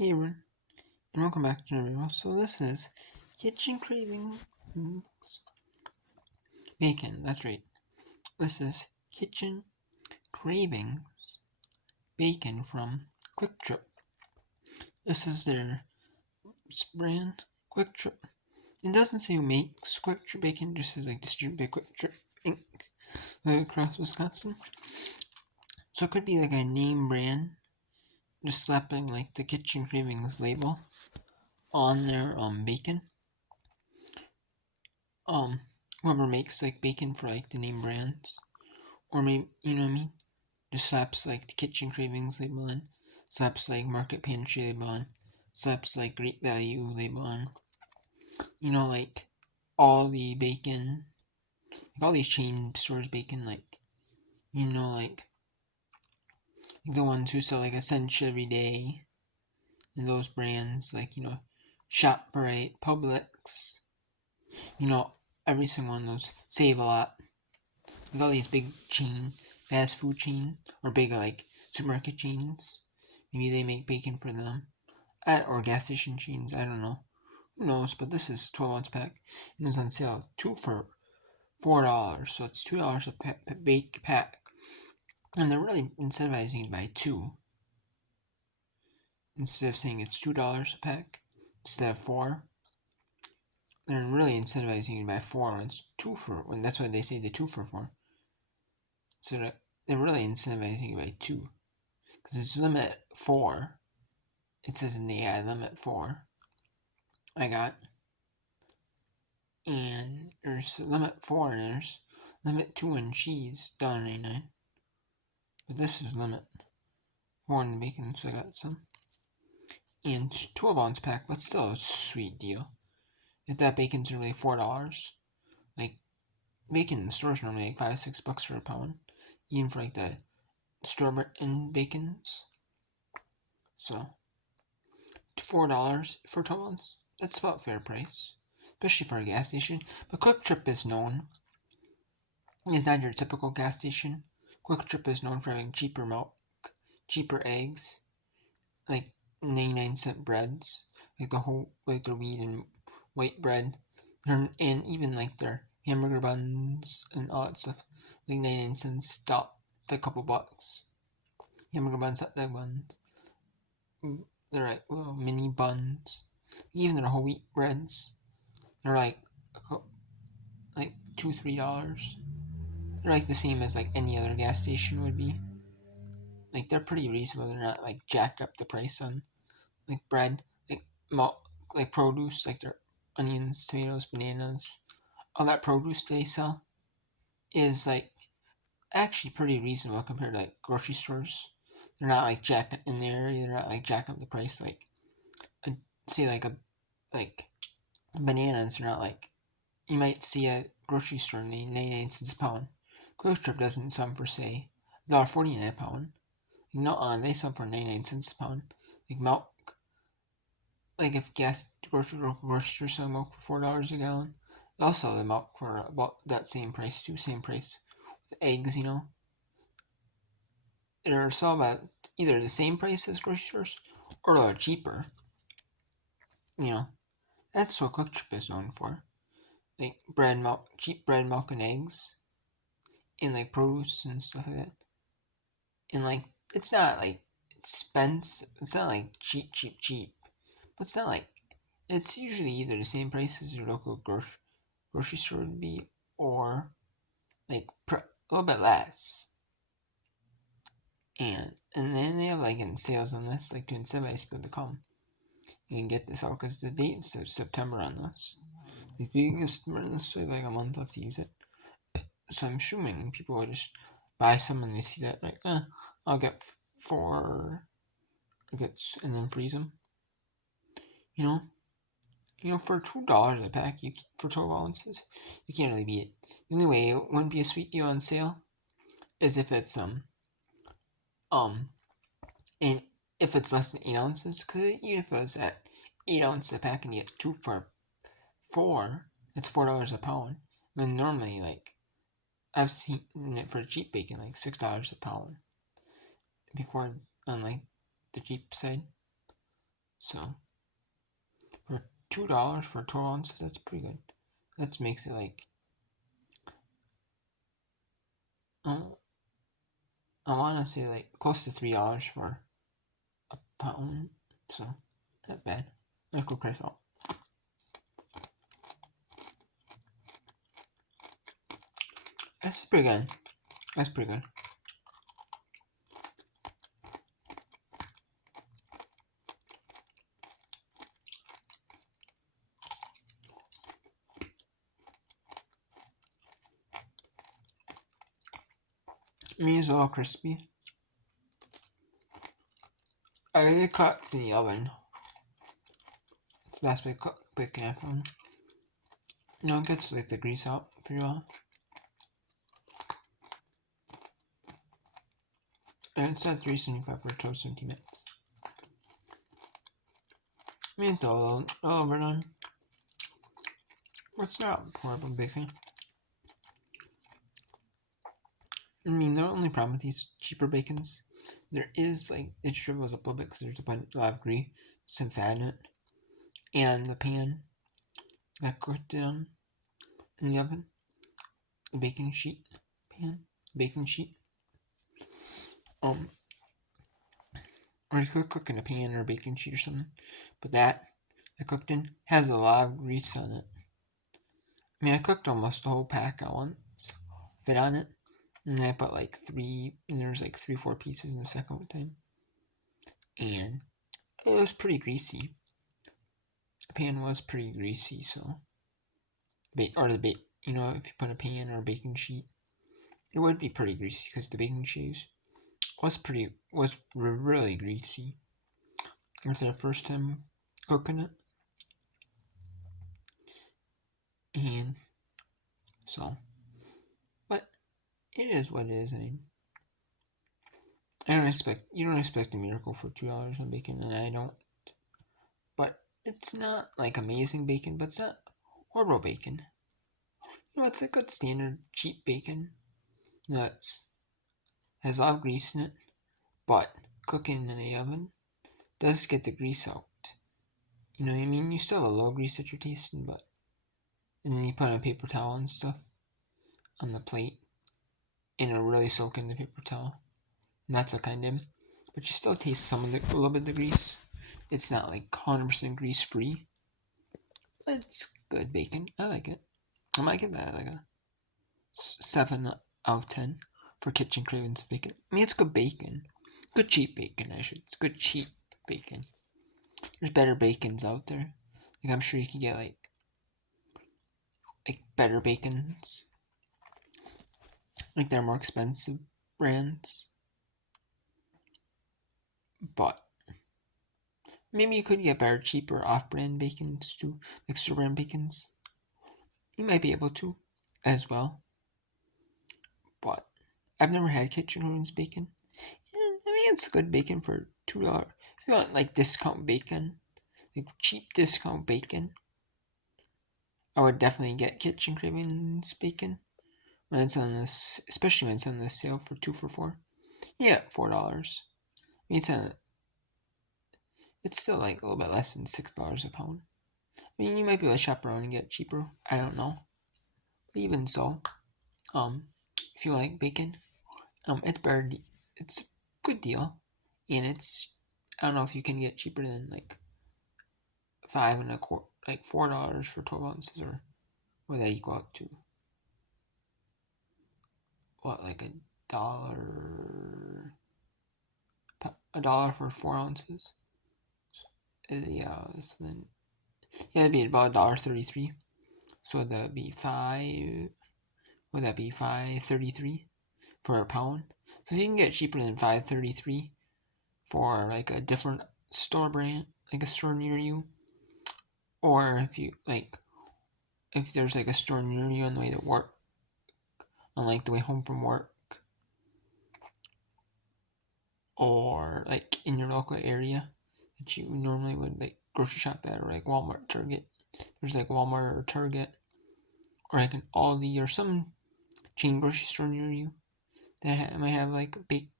Hey everyone, and welcome back to the video. So this is Kitchen Cravings Bacon. That's right. This is Kitchen Cravings Bacon from Quick Trip. This is their brand, Quick Trip. It doesn't say who makes Quick Trip Bacon, just says like distributed by Quick Trip Inc. Across Wisconsin. So it could be like a name brand, just slapping like the Kitchen Cravings label on their bacon. Whoever makes like bacon for like the name brands, or maybe you know what I mean, just slaps like the Kitchen Cravings label on, slaps like Market Pantry label on, slaps like Great Value label on. You know, like all the bacon, like all these chain stores bacon, like you know, like the ones who sell like Essential every day, and those brands like ShopRite, Publix, every single one of those Save a Lot. Like all these big fast food chain, or big like supermarket chains. Maybe they make bacon for them. Or gas station chains, I don't know. Who knows? But this is 12-ounce pack. It was on sale 2 for $4. So it's $2 a pack. And they're really incentivizing you by 2. Instead of saying it's $2 a pack, instead of 4. They're really incentivizing you by 4 when it's 2 for, when that's why they say the 2 for 4. So they're really incentivizing you by 2. Because it's limit 4. It says in the ad limit 4. I got. And there's limit 4 and there's limit 2 in cheese, $1.99. But this is limit 4 in the bacon, so I got some. And 12-ounce pack, but still a sweet deal. If that bacon's really $4, like bacon in the stores normally like $5-6 for a pound, even for like the store-in bacons. So $4 for 12 ounce, that's about fair price, especially for a gas station. But Quick Trip is known. It's not your typical gas station. Quick Trip is known for having cheaper milk, cheaper eggs, like 99-cent breads, like their wheat and white bread, and even like their hamburger buns and all that stuff, like 99 cents, a couple bucks. Hamburger buns, hot dog buns. They're like little mini buns. Even their whole wheat breads, they're like $2-3. They're like the same as like any other gas station would be. Like they're pretty reasonable. They're not like jacked up the price on like bread, like like produce, like their onions, tomatoes, bananas. All that produce they sell is like actually pretty reasonable compared to like grocery stores. They're not like jacking in there. They're not like jacking up the price like say like bananas are not like you might see at grocery store 99 cents a pound. Quick Trip doesn't sell for say $1.49 a pound. They sell for 99 cents a pound. Like milk, like if grocery store sell milk for $4 a gallon, they'll sell the milk for about that same price too. Same price with eggs, they're sold at either the same price as grocery stores or they're cheaper. That's what Quick Trip is known for. Like cheap bread, milk, and eggs, and like produce and stuff like that. And like it's not like expensive. It's not like cheap, but it's not like it's usually either the same price as your local grocery store would be, or like a little bit less. And then they have like in sales on this, like to incentivize people to come and get this out because the date is September on this. Like beginning of September, this we have like a month left to use it. So I'm assuming people will just buy some and they see that like, I'll get 4, and then freeze them. For $2 a pack, for 12 ounces, you can't really beat it. The only way it wouldn't be a sweet deal on sale is if it's and if it's less than 8 ounces, because even if it was at 8 ounces a pack and you get 2 for 4, it's $4 a pound. I mean, normally, like, I've seen it for cheap bacon, like $6 a pound before on, like, the cheap side. So for $2 for 12 ounces, that's pretty good. That makes it like I want to say like close to $3 for a pound. So not bad. Let's go price out. That's pretty good. That's pretty good. Meat is a little crispy. I really cut in the oven. It's the best way to cook bacon at home. You know, it gets like the grease out pretty well. And it's at 375 for 12 17 minutes. I mean, it's a little overdone. It's not horrible bacon. I mean, the only problem with these cheaper bacons, there is like, it shrivels up a little bit because there's a lot of grease and fat in it. And the pan that cooked it on in the oven, the baking sheet pan, baking sheet. Or you could cook in a pan or a baking sheet or something. But that I cooked in has a lot of grease on it. I mean, I cooked almost the whole pack at once, fit on it, and I put like there's like 3-4 pieces in the second time. And it was pretty greasy. The pan was pretty greasy, so if you put a pan or a baking sheet, it would be pretty greasy because the baking sheet was really greasy. It's our first time cooking it, and so, but it is what it is. I mean, you don't expect a miracle for $2 on bacon, and I don't. But it's not like amazing bacon, but it's not horrible bacon. You know, it's a good standard cheap bacon. You know, has a lot of grease in it, but cooking in the oven does get the grease out. You know what I mean? You still have a little grease that you're tasting, but and then you put on a paper towel and stuff on the plate, and it'll really soak in the paper towel. And that's what kind of, but you still taste a little bit of the grease. It's not like 100% grease free, but it's good bacon. I like it. I might give that like a 7 out of 10 for Kitchen Cravings bacon. I mean, it's good bacon. Good cheap bacon, I should. It's good cheap bacon. There's better bacons out there. Like, I'm sure you can get like better bacons. Like, they're more expensive brands. But maybe you could get better, cheaper off-brand bacons too. Like store-brand bacons. You might be able to as well. But I've never had Kitchen Cravings bacon. And, I mean, it's good bacon for $2. If you want like discount bacon, like cheap discount bacon, I would definitely get Kitchen Cravings bacon when it's on this, especially when it's on the sale for 2 for $4. Yeah, $4. I mean, it's still like a little bit less than $6 a pound. I mean, you might be able to shop around and get it cheaper. I don't know. But even so, if you like bacon, it's better. It's a good deal, and I don't know if you can get cheaper than like like $4 for 12 ounces, or what that equal out to? What, like dollar? A dollar for 4 ounces? Yeah, so then it'd be about $1.33. So that'd be would that be $5.33 for a pound? So you can get cheaper than $5.33 for like a different store brand, like a store near you, or if there's like a store near you on the way to work, on like the way home from work, or like in your local area that you normally would like grocery shop at, or like Walmart, Target. There's like Walmart or Target, or like an Aldi or some chain grocery store near you that might have like bacon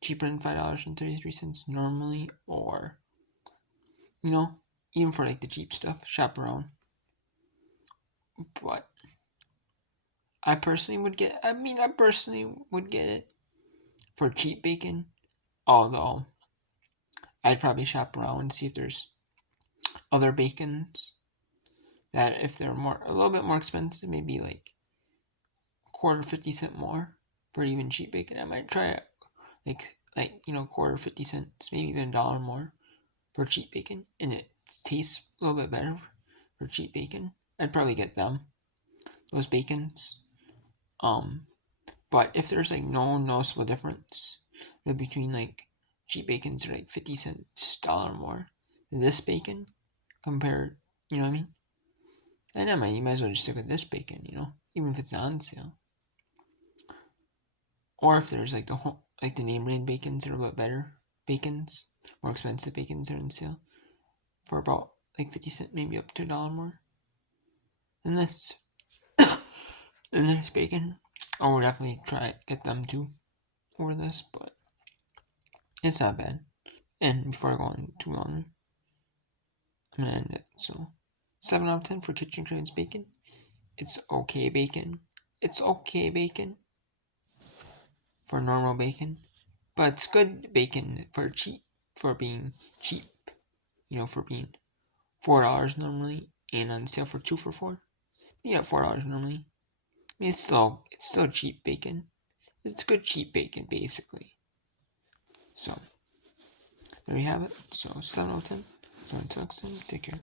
cheaper than $5.33 normally, or you know, even for like the cheap stuff, shop around. But I personally would get. I personally would get it for cheap bacon. Although I'd probably shop around and see if there's other bacons that if they're a little bit more expensive, maybe like quarter 50 cent more for even cheap bacon. I might try it quarter 50 cents, maybe even $1 more for cheap bacon, and it tastes a little bit better for cheap bacon. I'd probably get those bacons. But if there's like no noticeable difference between like cheap bacons are like 50 cents $1 more than this bacon compared, you know what I mean? And then you might as well just stick with this bacon, even if it's on sale. Or if there's like the name brand bacons that are a bit better bacons, more expensive bacons are on sale for about like 50 cents, maybe up to $1 more than this. Than this bacon. I would definitely get them too over this, but it's not bad. And before I go on too long, I'm gonna end it. So 7 out of 10 for Kitchen Cravings bacon. It's okay bacon. It's okay bacon for normal bacon. But it's good bacon for being cheap. For being $4 normally and on sale for 2 for $4. Yeah, $4 normally. It's still cheap bacon. It's good cheap bacon basically. So there you have it. So 7 out of 10. So until next time, take care.